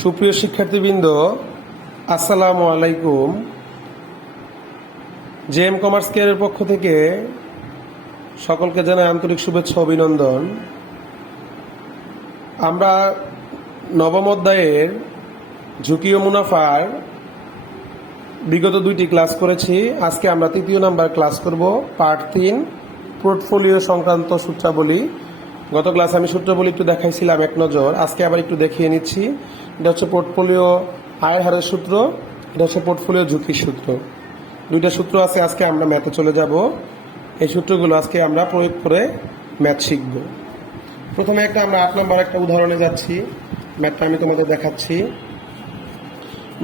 সুপ্রিয় শিক্ষার্থীবৃন্দ, আসসালামু আলাইকুম। জে এম কমার্স কেয়ারের পক্ষ থেকে সকলকে জানাই আন্তরিক শুভেচ্ছা, অভিনন্দন। আমরা নবম অধ্যায়ের ঝুঁকি ও মুনাফার বিগত দুইটি ক্লাস করেছি। আজকে আমরা তৃতীয় নাম্বার ক্লাস করব, পার্ট তিন, পোর্টফোলিও সংক্রান্ত সূত্রাবলী। গত ক্লাসে আমি সূত্রাবলী একটু দেখাইছিলাম, এক নজর। আজকে আবার একটু দেখিয়ে নিচ্ছি। এটা হচ্ছে পোর্টফোলিও আয়ের হারের সূত্র, এটা হচ্ছে পোর্টফোলিও ঝুঁকির সূত্র। দুইটা সূত্র আছে আজকে আমরা ম্যাথে চলে যাব। এই সূত্রগুলো আজকে আমরা প্রয়োগ করে ম্যাথ শিখব। প্রথমে একটা আমরা আট নম্বর একটা উদাহরণে যাচ্ছি। ম্যাথটা আমি তোমাদের দেখাচ্ছি।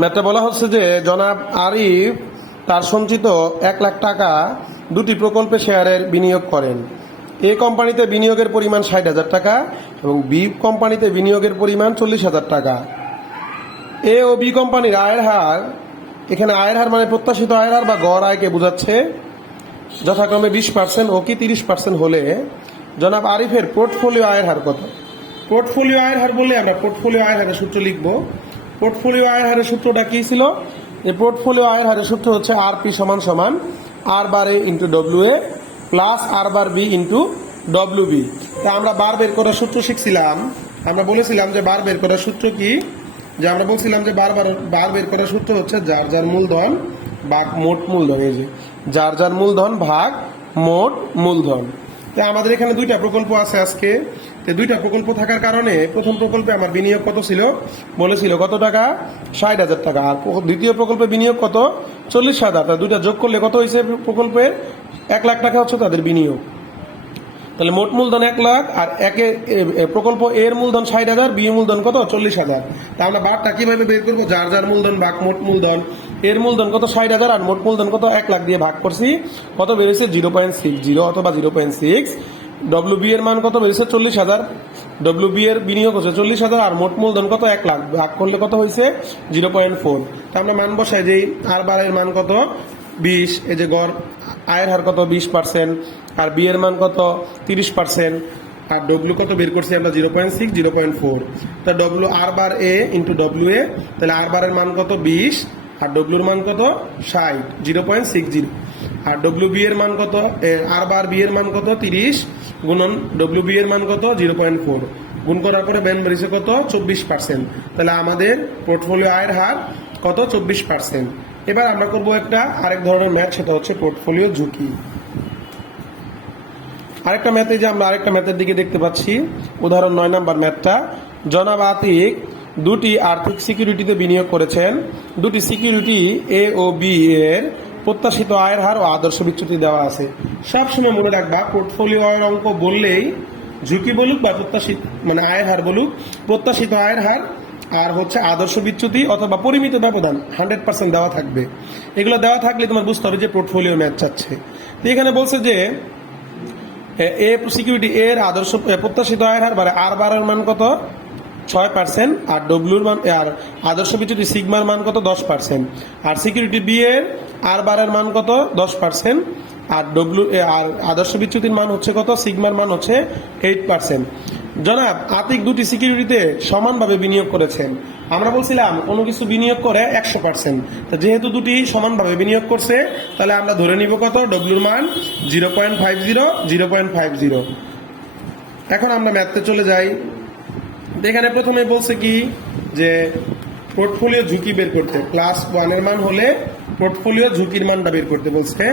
ম্যাথটা বলা হচ্ছে যে, জনাব আরিফ তার সঞ্চিত এক লাখ টাকা দুটি প্রকল্পে শেয়ারের বিনিয়োগ করেন। এ কোম্পানিতে বিনিয়োগের পরিমাণ ষাট হাজার টাকা এবং বি কোম্পানিতে বিনিয়োগের পরিমাণ চল্লিশ হাজার টাকা। এ ও বি কোম্পানির আয়ের হার, এখানে আয়ের হার মানে প্রত্যাশিত আয়ের হার বা গড় আয়কে বোঝাচ্ছে। যথাক্রমে বিশ পার্সেন্ট ও কি তিরিশ পার্সেন্ট হলে, জনাব আরিফের পোর্টফোলিও আয়ের হার কত? পোর্টফোলিও আয়ের হার বললে আমরা পোর্টফোলিও আয়ের হারের সূত্র লিখব। পোর্টফোলিও আয়ের হারের সূত্রটা কি ছিল? এই পোর্টফোলিও আয়ের হারের সূত্র হচ্ছে আর পি সমান সমান, R bar A into W A plus R bar B into W B তা আমরা বার বের করার সূত্র শিখছিলাম। আমরা বলেছিলাম যে বার বের করার সূত্র কি? যে আমরা বলছিলাম যে বারবার বার বের করার সূত্র হচ্ছে যার যার মূলধন ভাগ মোট মূলধন, এই যে যার যার মূলধন ভাগ মোট মূলধন। তো আমাদের এখানে দুইটা প্রকল্প আছে আজকে। তো দুইটা প্রকল্প থাকার কারণে প্রথম প্রকল্পে আমার বিনিয়োগ কত ছিল? বলেছিল কত টাকা? ষাট হাজার টাকা। আর দ্বিতীয় প্রকল্পে বিনিয়োগ কত? চল্লিশ হাজার। দুইটা যোগ করলে কত হয়েছে প্রকল্পে এক লাখ টাকা হচ্ছে তাদের বিনিয়োগ। তাহলে মোট মূলধন এক লাখ, আর একে প্রকল্প এর মূলধন ষাট হাজার বি মূলধন কত? চল্লিশ হাজার। তা আমরা বারটা কীভাবে বের করব? যার যার মূলধন ভাগ মোট মূলধন। এর মূলধন কত? ষাট হাজার, আর মোট মূলধন কত? এক লাখ দিয়ে ভাগ করছি। কত বেড়েছে জিরো পয়েন্ট সিক্স, জিরো অথবা zero point six. W B এর মান কত বেড়েছে চল্লিশ হাজার। ডব্লিউ বি এর বিনিয়োগ হচ্ছে চল্লিশ হাজার, আর মোট মূলধন কত? এক লাখ। ভাগ করলে কত হয়েছে? Zero point four. তা আমরা মান বসাই যেই আর বারের মান কত? বিশ, এই যে গড়, আয়ের হার কত? বিশ পার্সেন্ট, আর বি এর মান কত? তিরিশ পার্সেন্ট, আর ডব্লিউ কত বের করছি আমরা? Zero point six zero point four তা W R bar A into W A তাহলে আর বারের মান কত? বিশ, আর ডব্লিউর মান কত? ষাট, zero point six zero. R W B এর মান কত? আর বার বি এর মান কত? তিরিশ, গুণন ডব্লিউ বি এর মান কত? জিরো পয়েন্ট ফোর গুণ করার পরে ব্যান বেরিয়েছে কত? চব্বিশ পার্সেন্ট। তাহলে আমাদের পোর্টফোলিও আয়ের হার কত? চব্বিশ পার্সেন্ট। এবার আমরা করব একটা আরেক ধরনের ম্যাথ সেটা হচ্ছে পোর্টফোলিও ঝুঁকি। আরেকটা ম্যাথে যে আমরা আরেকটা ম্যাথের দিকে দেখতে পাচ্ছি, উদাহরণ নয় নাম্বার ম্যাথটা জনাব আতিক দুটি আর্থিক সিকিউরিটিতে বিনিয়োগ করেছেন। দুটি সিকিউরিটি এ ও বি এর প্রত্যাশিত আয়ের হার ও আদর্শ বিচ্যুতি দেওয়া আছে। সবসময় মনে রাখবা, পোর্টফোলিও আয়ের অঙ্ক বললেই ঝুঁকি বলুক বা প্রত্যাশিত মানে আয়ের হার বলুক, প্রত্যাশিত আয়ের হার আর হচ্ছে আদর্শ বিচ্যুতি অথবা পরিমিত ব্যবধান হান্ড্রেড পার্সেন্ট দেওয়া থাকবে। এগুলো দেওয়া থাকলে তোমার বুঝতে হবে যে পোর্টফোলিও ম্যাচ চাচ্ছে। তো এখানে বলছে যে, এ সিকিউরিটি এর আদর্শ প্রত্যাশিত আয়ের হার মানে আর বারের মান কত? ছয় পার্সেন্ট আর ডব্লিউর মান আর আদর্শ বিচ্যুতি সিগমার মান কত? দশ পার্সেন্ট আর সিকিউরিটি বি এর আর বারের মান কত? দশ পার্সেন্ট আর ডব্লিউ আর আদর্শ বিচ্যুতির মান হচ্ছে কত? সিগমার মান হচ্ছে এইট পার্সেন্ট জনাব, আতিক দুটি সিকিউরিটিতে সমানভাবে বিনিয়োগ করেছেন। আমরা বলছিলাম, কোনো কিছু বিনিয়োগ করে একশো পার্সেন্ট যেহেতু দুটি সমানভাবে বিনিয়োগ করছে, তাহলে আমরা ধরে নিব কত? ডব্লিউর মান zero point five zero zero point five zero এখন আমরা ম্যাথতে চলে যাই। এখানে প্রথমে বলছে কি? যে পোর্টফোলিও ঝুঁকি বের করতে প্লাস ওয়ানের মান হলে পোর্টফোলিও ঝুঁকির মানটা বের করতে বলছে।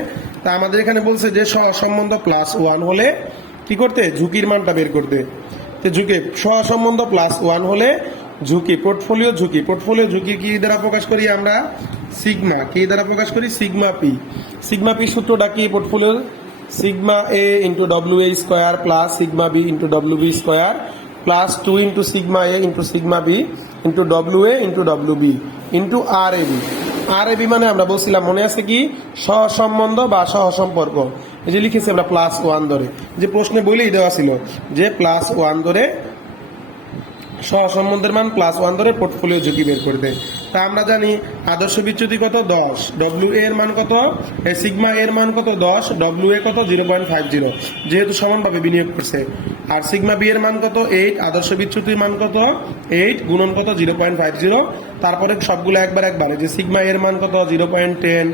তা আমাদের এখানে বলছে যে সহসম্বন্ধ প্লাস ওয়ান হলে কি করতে? ঝুঁকির মানটা বের করতে। তো ঝুঁকি, সহসম্বন্ধ প্লাস ওয়ান হলে ঝুঁকি পোর্টফোলিও ঝুঁকি। পোর্টফোলিও ঝুঁকি কি দ্বারা প্রকাশ করি আমরা? সিগমা কি দ্বারা প্রকাশ করি? সিগমা পি সিগমা পি সূত্রটা কি? Portfolio sigma A into W A square plus sigma B into W B square plus two into sigma A into sigma B into W A into W B into R A B R A বিমানে আমরা বলছিলাম, মনে আছে কি? সহসম্বন্ধ বা সহসম্পর্ক। এই যে লিখেছি আমরা প্লাস ওয়ান ধরে। যে প্রশ্নে বলেই দেওয়া ছিল যে প্লাস ওয়ান ধরে সহসম্বন্ধের মান প্লাস ওয়ান ধরে পোর্টফোলিও ঝুঁকি বের করে দেয়। তা আমরা জানি আদর্শ বিচ্যুতি কত? দশ। ডব্লিউ এর মান কত? সিগমা এর মান কত? দশ। ডব্লিউ এ কত? Zero point five zero. যেহেতু সমানভাবে বিনিয়োগ করছে। আর সিগমা বি এর মান কত? এইট আদর্শ বিচ্যুতির মান কত? এইট গুণন কত? Zero point five zero. তারপরে সবগুলো একবার একবারে। যে সিগমা এর মান কত? Zero point ten.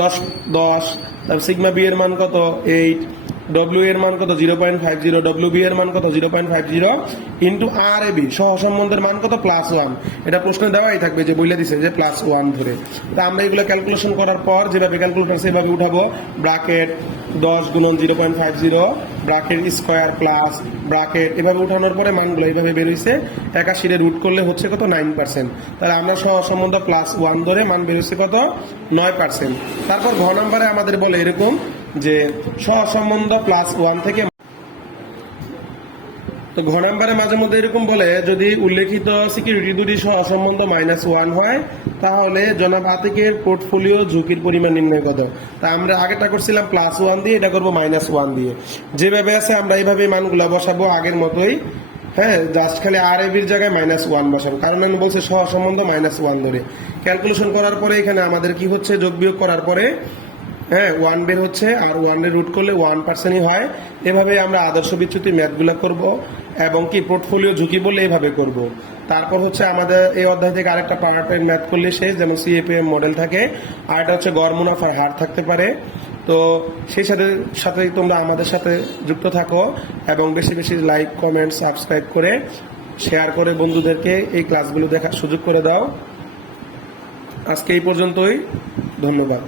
দশ দশ। তারপর সিগমা বি এর মান কত? এইট ডব্লিউ এর মান কত? Zero point five zero W B এর মান কত? Zero point five zero into R A B সহ সম্বন্ধের মান কত? প্লাস ওয়ান এটা প্রশ্নে দেওয়াই থাকবে যে বলে দিছে যে প্লাস ওয়ান ধরে। তা আমরা এগুলো ক্যালকুলেশন করার পর যেভাবে ক্যালকুলেট করছি সেভাবে উঠাবো ব্রাকেট দশ গুণন zero point five zero bracket square plus bracket এভাবে উঠানোর পরে মানগুলো এইভাবে বেরোইছে একাশিরে রুট করলে হচ্ছে কত? নাইন পার্সেন্ট তাহলে আমরা সহ সম্বন্ধ প্লাস ওয়ান ধরে মান বেরোচ্ছে কত? নয় পার্সেন্ট তারপর ঘ নাম্বারে আমাদের বলে এরকম যে সহসম্বন্ধ প্লাস ওয়ান থেকে তো ঘ নাম্বারে মাঝে মধ্যে এরকম বলে, যদি উল্লেখিত সিকিউরিটি দুটি সহসম্বন্ধ মাইনাস ওয়ান হয়, তাহলে জনাব আতিকের পোর্টফোলিও ঝুঁকির পরিমাণ নির্ণয় কত তা আমরা আগেটা করছিলাম প্লাস ওয়ান দিয়ে, এটা করব মাইনাস ওয়ান দিয়ে। যেভাবে আছে, আমরা এইভাবে মানগুলো বসাবো আগের মতোই। হ্যাঁ জাস্ট খালি আর এবির জায়গায় মাইনাস ওয়ান বসাবো। কারণ আমি বলছি সহ সম্বন্ধ মাইনাস ওয়ান ধরে। ক্যালকুলেশন করার পরে এখানে আমাদের কি হচ্ছে, যোগ বিয়োগ করার পরে হ্যাঁ ওয়ান বের হচ্ছে আর ওয়ানের রুট করলে ওয়ান পার্সেন্টই হয়। এভাবে আমরা আদর্শ বিচ্যুতি ম্যাথগুলো করব এবং কি পোর্টফোলিও ঝুঁকি বলে এইভাবে করব। তারপর হচ্ছে আমাদের এই অধ্যায় থেকে আরেকটা পার্টের ম্যাথ করলে শেষ যেমন সিএপিএম মডেল থাকে। আর এটা হচ্ছে গড় মুনাফার হার থাকতে পারে। তো সেই সাথে সাথে তোমরা আমাদের সাথে যুক্ত থাকো এবং বেশি বেশি লাইক কমেন্ট সাবস্ক্রাইব করে শেয়ার করে বন্ধুদেরকে এই ক্লাসগুলো দেখার সুযোগ করে দাও। আজকে এই পর্যন্তই। ধন্যবাদ।